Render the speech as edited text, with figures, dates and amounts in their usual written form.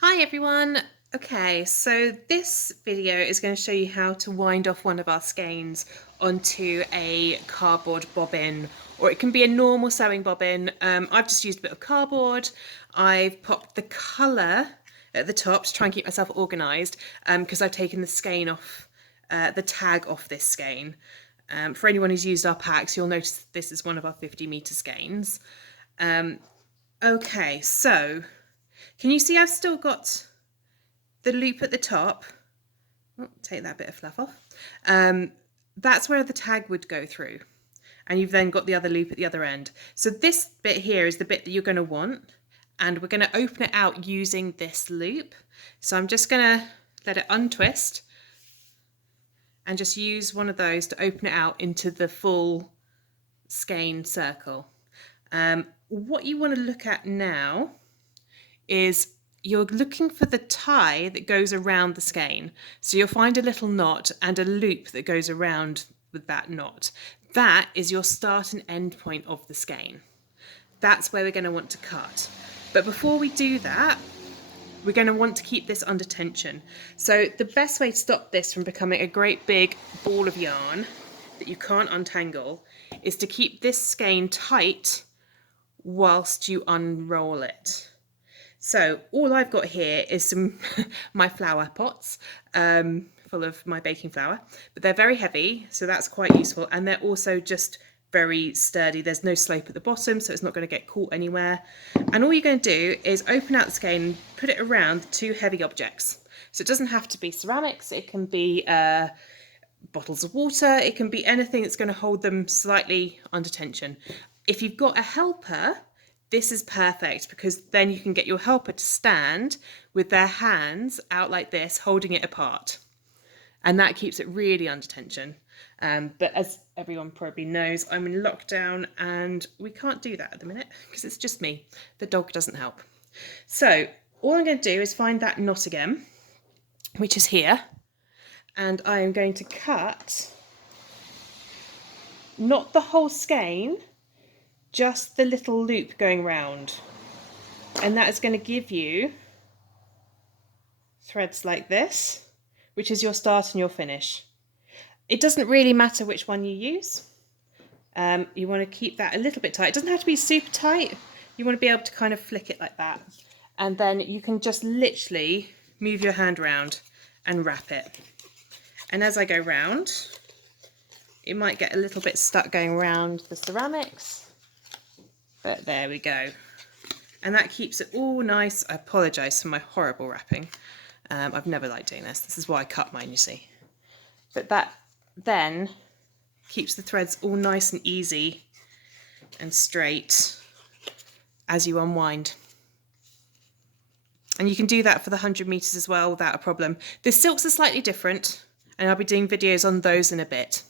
Hi everyone. Okay, so this video is going to show you how to wind off one of our skeins onto a cardboard bobbin, or it can be a normal sewing bobbin. I've just used a bit of cardboard. I've popped the colour at the top to try and keep myself organised because I've taken the skein off, the tag off this skein. For anyone who's used our packs, you'll notice this is one of our 50-metre skeins. Okay, so can you see I've still got the loop at the top? Oh, take that bit of fluff off. That's where the tag would go through. And you've then got the other loop at the other end. So this bit here is the bit that you're going to want. And we're going to open it out using this loop. So I'm just going to let it untwist and just use one of those to open it out into the full skein circle. What you want to look at now is you're looking for the tie that goes around the skein. So you'll find a little knot and a loop that goes around with that knot. That is your start and end point of the skein. That's where we're going to want to cut. But before we do that, we're going to want to keep this under tension. So the best way to stop this from becoming a great big ball of yarn that you can't untangle is to keep this skein tight whilst you unroll it. So all I've got here is some my flour pots full of my baking flour, but they're very heavy, so that's quite useful, and they're also just very sturdy. There's no slope at the bottom, so it's not going to get caught anywhere. And all you're going to do is open out the skein and put it around two heavy objects. So it doesn't have to be ceramics, it can be bottles of water, it can be anything that's going to hold them slightly under tension. If you've got a helper, this is perfect because then you can get your helper to stand with their hands out like this, holding it apart. And that keeps it really under tension. But as everyone probably knows, I'm in lockdown and we can't do that at the minute because it's just me. The dog doesn't help. So all I'm going to do is find that knot again, which is here. And I am going to cut, not the whole skein, just the little loop going round, and that is going to give you threads like this, which is your start and your finish. It doesn't really matter which one you use. You want to keep that a little bit tight. It doesn't have to be super tight. You want to be able to kind of flick it like that, and then you can just literally move your hand around and wrap it. And as I go round, it might get a little bit stuck going around the ceramics. But there we go. And that keeps it all nice. I apologise for my horrible wrapping. I've never liked doing this. This is why I cut mine, you see. But that then keeps the threads all nice and easy and straight as you unwind. And you can do that for the 100 metres as well without a problem. The silks are slightly different, and I'll be doing videos on those in a bit.